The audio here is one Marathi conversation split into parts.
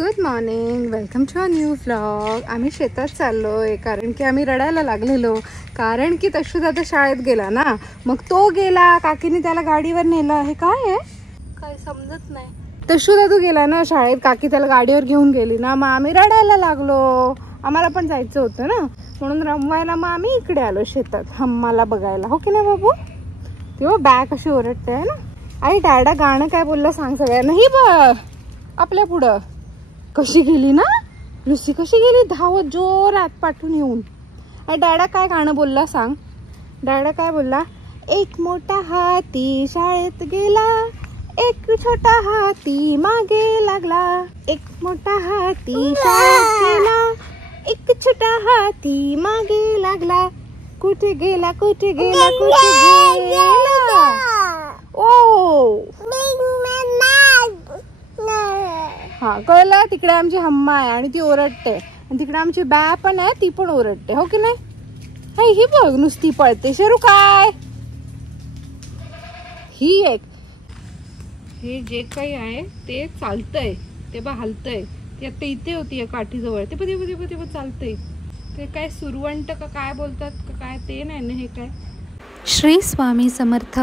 Good morning, welcome to a new vlog. आम्ही शेतात चाललोय कारण की आम्ही रडायला लागलेलो. कारण की तशू दादा शाळेत गेला ना, मग तो गेला, काकीने त्याला गाडीवर नेलं. हे काय आहे काय समजत नाही. तशू दादू गेला ना शाळेत, काकी त्याला गाडीवर घेऊन गेली ना, मग आम्ही रडायला लागलो. आम्हाला पण जायचं होतं ना, म्हणून रमवायला मग आम्ही इकडे आलो शेतात हम्माला बघायला. हो की नाही बाबू? तेव्हा बॅग अशी ओरडते आहे ना. आई डॅडा गाणं काय बोललं सांग सगळ्यांना. ही बघ आपल्या पुढं कशी गेली ना लुसी, कशी गेली धावत जोरात पाठवून येऊन. डॅडा काय गाणं बोलला सांग. डॅडा काय बोलला? एक मोठा हाती शाळेत गेला, एक छोटा हाती मागे लागला. एक मोठा हाती शाळेत गेला, एक छोटा हाती मागे लागला. कुठे गेला कुठे गेला कुठे गेला. ओ हा कळलं. तिकडे आमची हम्मा आहे आणि ती ओरडते, आणि तिकडे आमची बॅ पण आहे, ती पण ओरडते. हो की नाही? हाय ही बघ नुसती पळते. शेरू काय ही एक हे जे काही आहे ते चालतंय, ते बा हलतंय. ती आता इथे होती या काठीजवळ, ते पदे चालतंय. ते काय सुरवंट का काय बोलतात का काय ते नाही ना. हे काय श्री स्वामी समर्थ.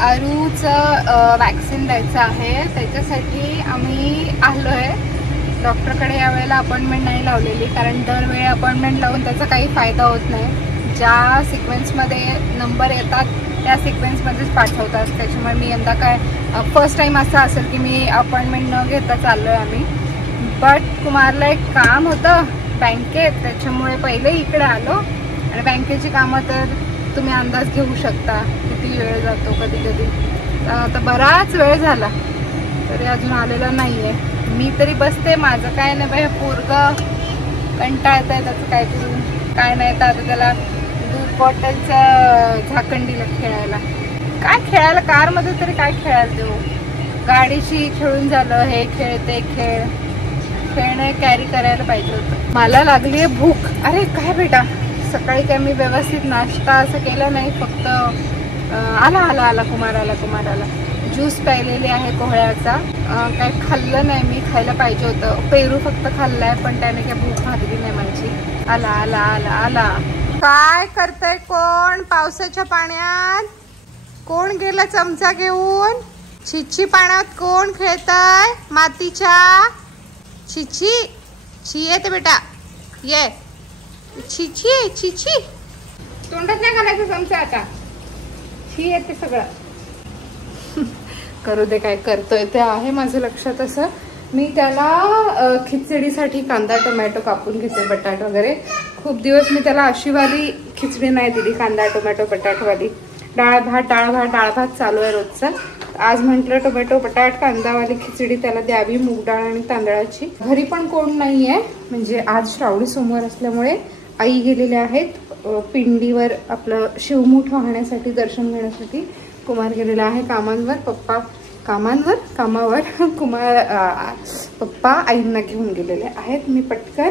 आरूचं वॅक्सिन द्यायचं आहे, त्याच्यासाठी आम्ही आलो आहे डॉक्टरकडे. यावेळेला अपॉइंटमेंट नाही लावलेली, कारण दरवेळी अपॉइंटमेंट लावून त्याचा काही फायदा होत नाही. ज्या सिक्वेन्समध्ये नंबर येतात त्या सिक्वेन्समध्येच पाठवतात. त्याच्यामुळे मी यंदा काय फर्स्ट टाईम असं असेल की मी अपॉइंटमेंट न घेता चाललो आहे आम्ही. बट कुमारला एक काम होतं बँकेत, त्याच्यामुळे पहिले इकडे आलो. आणि बँकेची कामं तर तुम्ही अंदाज घेऊ शकता किती वेळ जातो कधी कधी. आता बराच वेळ झाला तरी अजून आलेला नाही आहे. मी तरी बसते, माझं काय नाही बाई. पोरगं कंटाळत आहे त्याचं काय करून काय नाही. तर आता त्याला दूध बॉटलचं झाकण दिलं खेळायला. काय खेळायला कारमध्ये तरी काय खेळायला देऊ. गाडीशी खेळून झालं, हे खेळ ते खेळ. खेळणे कॅरी करायला पाहिजे होतं. मला लागली आहे भूक. अरे काय बेटा, सकाळी काय मी व्यवस्थित नाश्ता असं केला नाही, फक्त आला कुमाराला ज्यूस प्यायलेली आहे कोहळ्याचा. काय खाल्लं नाही मी, खायला पाहिजे होतं. पेरू फक्त खाल्लाय, पण त्याने काय भूक भागली नाही माझी. आला. काय करतय कोण पावसाच्या पाण्यात? कोण गेला चमचा घेऊन? छिछी पाण्यात कोण खेळतय मातीच्या? छी येते बेटा, ये. छी तोंडात नाही घालायचं चमचा आता. छी येते सगळं. करू दे, काय करतोय ते आहे माझं लक्षात. असं मी त्याला खिचडीसाठी कांदा टोमॅटो कापून घेते, बटाट वगैरे. खूप दिवस मी त्याला अशीवाली खिचडी नाही दिली, कांदा टोमॅटो बटाटवाली. डाळ भात चालू आहे रोजचा. आज म्हटलं टोमॅटो बटाट कांदावाली खिचडी त्याला द्यावी, मूग डाळ आणि तांदळाची. घरी पण कोण नाहीये, म्हणजे आज श्रावणी सोमवार असल्यामुळे आई गेलेले आहेत पिंडीवर आपलं शिवमूठ वाहण्यासाठी, दर्शन घेण्यासाठी. कुमार गेलेला आहे कामावर. पप्पा आईंना घेऊन गेलेले आहेत. मी पटकन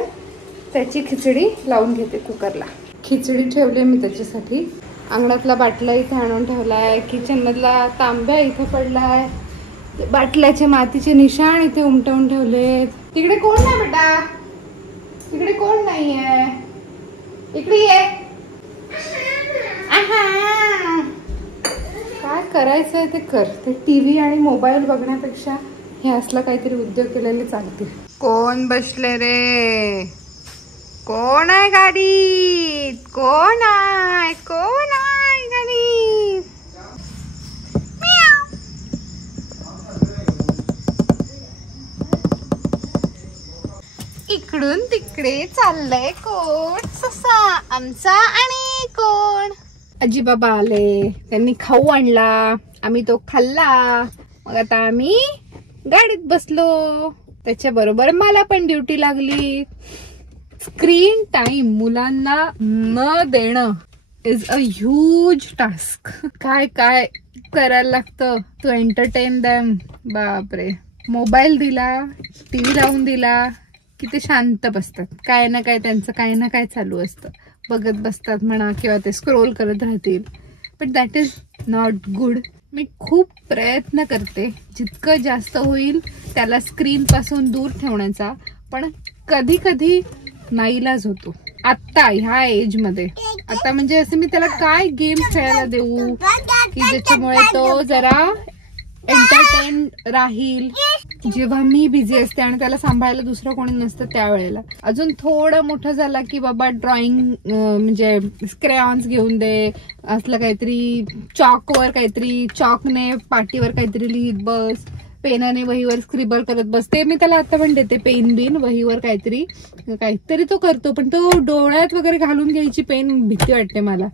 त्याची खिचडी लावून घेते कुकरला. खिचडी ठेवली मी त्याच्यासाठी. अंगणातला बाटला इथे आणून ठेवलाय, किचन मधला तांब्या इथे पडलाय, बाटल्याचे मातीचे निशाण इथे उमटवून ठेवलेत. तिकडे कोण नाही बेटा, तिकडे कोण नाहीये. इकडे ये. काय करायचंय ते कर. ते टीव्ही आणि मोबाईल बघण्यापेक्षा हे असलं काहीतरी उद्योग केलेले चालतील. कोण बसले रे? कोण आहे गाडीत? कोण आहे गाडीत? इकडून तिकडे चाललंय कोण? ससा आमचा. आणि कोण? आजी बाबा आले, त्यांनी खाऊ आणला, आम्ही तो खाल्ला. मग आता आम्ही गाडीत बसलो. त्याच्या बरोबर मला पण ड्युटी लागली. स्क्रीन टाइम मुलांना न देणं इज अ ह्यूज टास्क. काय करायला लागतं टू एंटरटेन देम. बापरे. मोबाईल दिला, टीव्ही लावून दिला की ते शांत बसतात. काय ना काय त्यांचं काय ना काय चालू असतं, बघत बसतात म्हणा, किंवा ते स्क्रोल करत राहतील. But that is not good. मी खूप प्रयत्न करते जितकं जास्त होईल त्याला स्क्रीन पासून दूर ठेवण्याचा, पण कधी कधी नाईलाज होतो. आता ह्या एज मध्ये आता म्हणजे असं मी त्याला काय गेम खेळायला देऊ की ज्याच्यामुळे तो जरा एंटरटेन राहील जेव्हा मी बिझी असते आणि त्याला सांभाळायला दुसरं कोणी नसतं त्यावेळेला. अजून थोडं मोठं झाला की बाबा ड्रॉइंग म्हणजे क्रेयॉन्स घेऊन दे, असलं काहीतरी चॉकवर काहीतरी चॉकने पाटीवर काहीतरी लिहित बस, पेनाने वहीवर स्क्रिबल करत बस. ते मी त्याला आता पण देते, पेन बिन वहीवर काहीतरी तो करतो, पण तो डोळ्यात वगैरे घालून घ्यायची पेन भीती वाटते मला.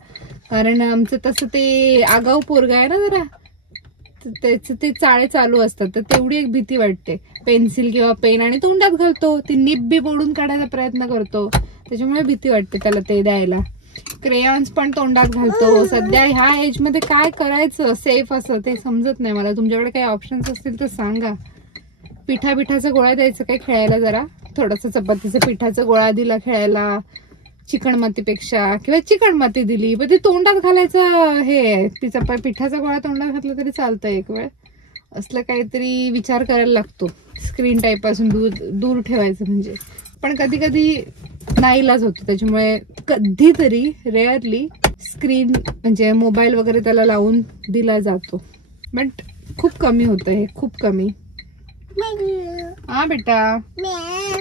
कारण आमचं तसं ते आगाऊ पोरगा आहे ना जरा, त्याचे ते चाळे चालू असतात, तर तेवढी एक भीती वाटते. पेन्सिल किंवा पेन आणि तोंडात घालतो, ती निब बी मोडून काढायचा प्रयत्न करतो, त्याच्यामुळे भीती वाटते त्याला ते द्यायला. क्रेयॉन्स पण तोंडात घालतो. सध्या ह्या एज मध्ये काय करायचं सेफ असं ते समजत नाही मला. तुमच्याकडे काही ऑप्शन्स असतील तर सांगा. पिठाचा गोळा द्यायचा काय खेळायला, जरा थोडासा चपातीचा पिठाचा गोळा दिला खेळायला चिकणमातीपेक्षा, किंवा चिकणमाती दिली पण ते तोंडात घालायचं हे तिचा पिठाचा गोळा तोंडात घातला तरी चालतं एक वेळ. असलं काहीतरी विचार करायला लागतो स्क्रीन टाईम पासून दूर ठेवायचं म्हणजे. पण कधी कधी नाईलाज होतो, त्याच्यामुळे कधीतरी रेअरली स्क्रीन म्हणजे मोबाईल वगैरे त्याला लावून दिला जातो. बट खूप कमी होतं हे, खूप कमी. हा बेटा,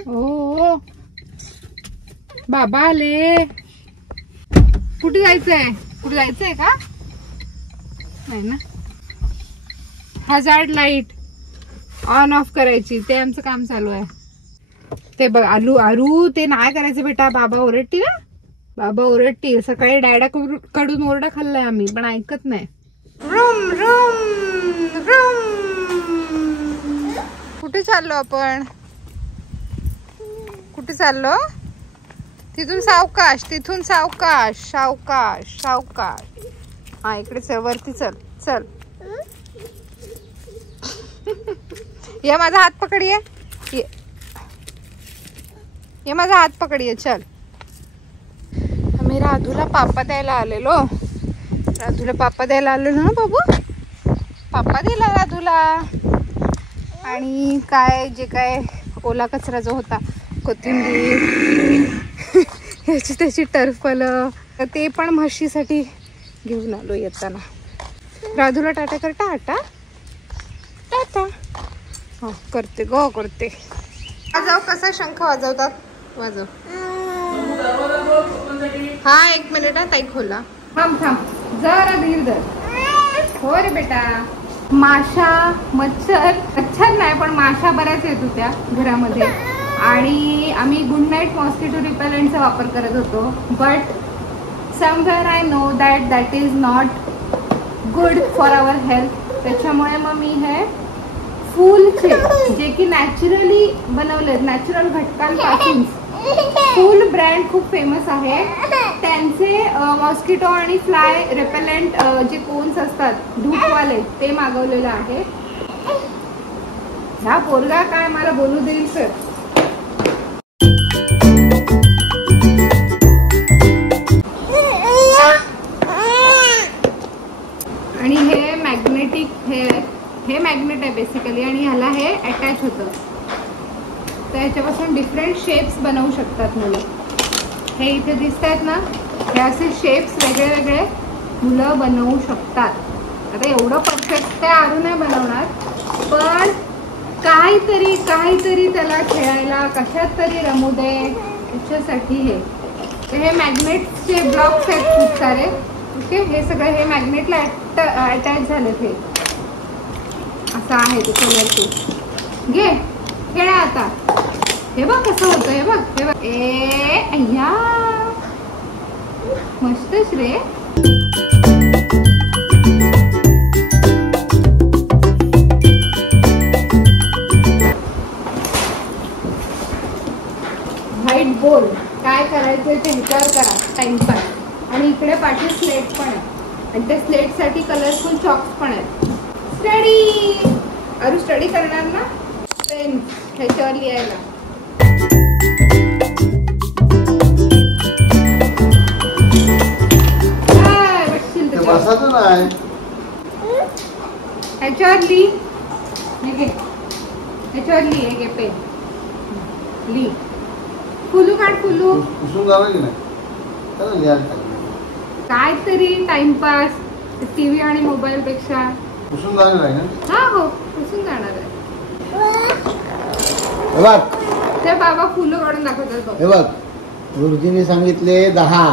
हो बाबा आले. कुठे जायचंय का? नाही ना. हजार्ड लाईट ऑन ऑफ करायची, ते आमचं काम चालू आहे. ते बघ आरू ते नाही करायचं बेटा, बाबा ओरडतील ना, बाबा ओरडतील. सकाळी डायडा कडून ओरडा खाल्लाय आम्ही, पण ऐकत नाही. Room room room. कुठे चाललो आपण? कुठे चाललो? तिथून सावकाश, तिथून सावकाश सावकाश सावकाश. हा इकडे चल, वरती चल चल. ये माझा हात पकडिये, ये माझा हात पकडिये, चल. आम्ही राधूला पापा द्यायला आलेलो. ना बाबू, पापा दिला राधूला. आणि काय जे काय ओला कचरा जो होता, कोथिंबीर ह्याची त्याची टरफलं, ते पण म्हशीसाठी घेऊन आलो येताना. राधूला टाटा कर, टाटा टाटा. हा करते गो करते. वाजव, कसा शंख वाजवतात, वाजव. हा 1 मिनिट हा ताई खोला. थांब जरा धीर धर. हो रे बेटा. माशा मच्छर नाही पण माशा बऱ्याच येत होत्या घरामध्ये, आणि आम्ही गुड नाईट मॉस्किटो रिपेलंटचा वापर करत होतो. But somewhere I know that is not good for our health. त्याच्यामुळे मग मी हे फूलचे, जे की नॅचरली बनवले, नॅचरल घटकांपासून, फूल ब्रँड खूप फेमस आहे, त्यांचे मॉस्किटो आणि फ्लाय रिपेलंट जे कोन्स असतात धूपवाले, ते मागवलेलं आहे. हा पोरगा काय मला बोलू देईल सर. आणि हे मॅग्नेटिक, हे मॅग्नेट आहे बेसिकली, आणि ह्याला हे अटॅच होतं, तर ह्याच्यापासून डिफरंट शेप्स बनवू शकतात मुलं. हे इथे दिसत आहेत ना, हे असे शेप्स वेगळे वेगळे मुलं बनवू शकतात. आता एवढं परफेक्ट काय आरू नाही बनवणार, पण काहीतरी त्याला खेळायला कशात तरी रमू दे याच्यासाठी हे मॅग्नेटचे ब्लॉक्स आहेत खूप सारे. ओके, हे सगळे हे मॅग्नेटला अटॅच झालेत. हे असं आहे ते कलरचे. घे खेळा आता. हे बघ कसं होतं, हे बघ अय्या मस्तच रे. व्हाईट बोर्ड काय करायचंय ते ह्याच्यावर करा टाइमपास. आणि इकडे पाठी स्लेट पण आहे, आणि त्या स्लेट साठी कलरफुल चॉक्स पण आहेत. स्टडी अरू स्टडी करणार ना, पेन ह्याच्यावर लिहायला. काय बसशील असं नाही ह्याच्यावर लिही. ह्याच्यावर लिही. हे घे पेन लिही. फुलू काढ. फुलू पुसून जाणार की नाही त्याला लिहायला काय तरी टाइमपास टीव्ही आणि मोबाईल पेक्षा. पुसून जाणार आहे ना. हा हो पुसून जाणार आहे. हे बघ ते बाबा फुलं काढून दाखवतात बघ. हे बघ गुरुजींनी सांगितले 10.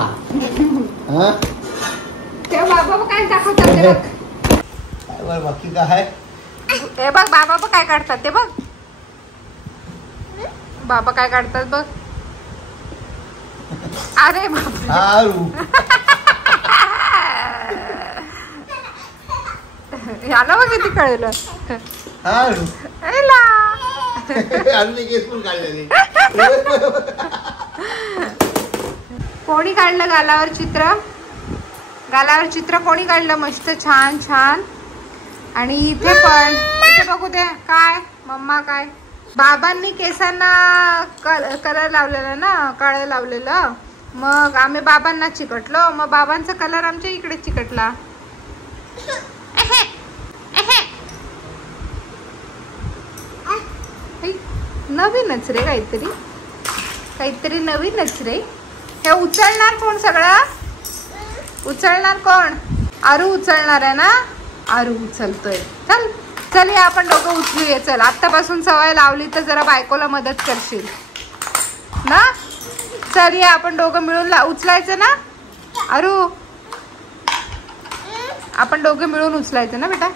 हा ते बाबा काय दाखवतात ते बघ. काय बरं बाकी काय हे बघ बाबा काय काढतात ते बघ. बाबा काय काढतात बघ. अरे बाबा याला बघ किती कळलं. कोणी काढलं गालावर चित्र. गालावर चित्र कोणी काढलं मस्त छान छान. आणि इथे पण इथे बघू दे काय मम्मा काय बाबांनी केसांना कलर लावलेला ना काळं लावलेलं. मग आम्ही बाबांना चिकटलो. मग बाबांचा कलर आमच्या इकडे चिकटला. नवीनच रे काहीतरी नवीनच रे. हे उचलणार कोण सगळं. उचलणार कोण. आरू उचलणार आहे ना. आरू उचलतोय. चल या आपण दोघं उचलूया. चल आत्तापासून सवय लावली तर जरा बायकोला मदत करशील ना. चल या आपण दोघं मिळून उचलायचं ना. आरू आपण दोघं मिळून उचलायचं ना बेटा.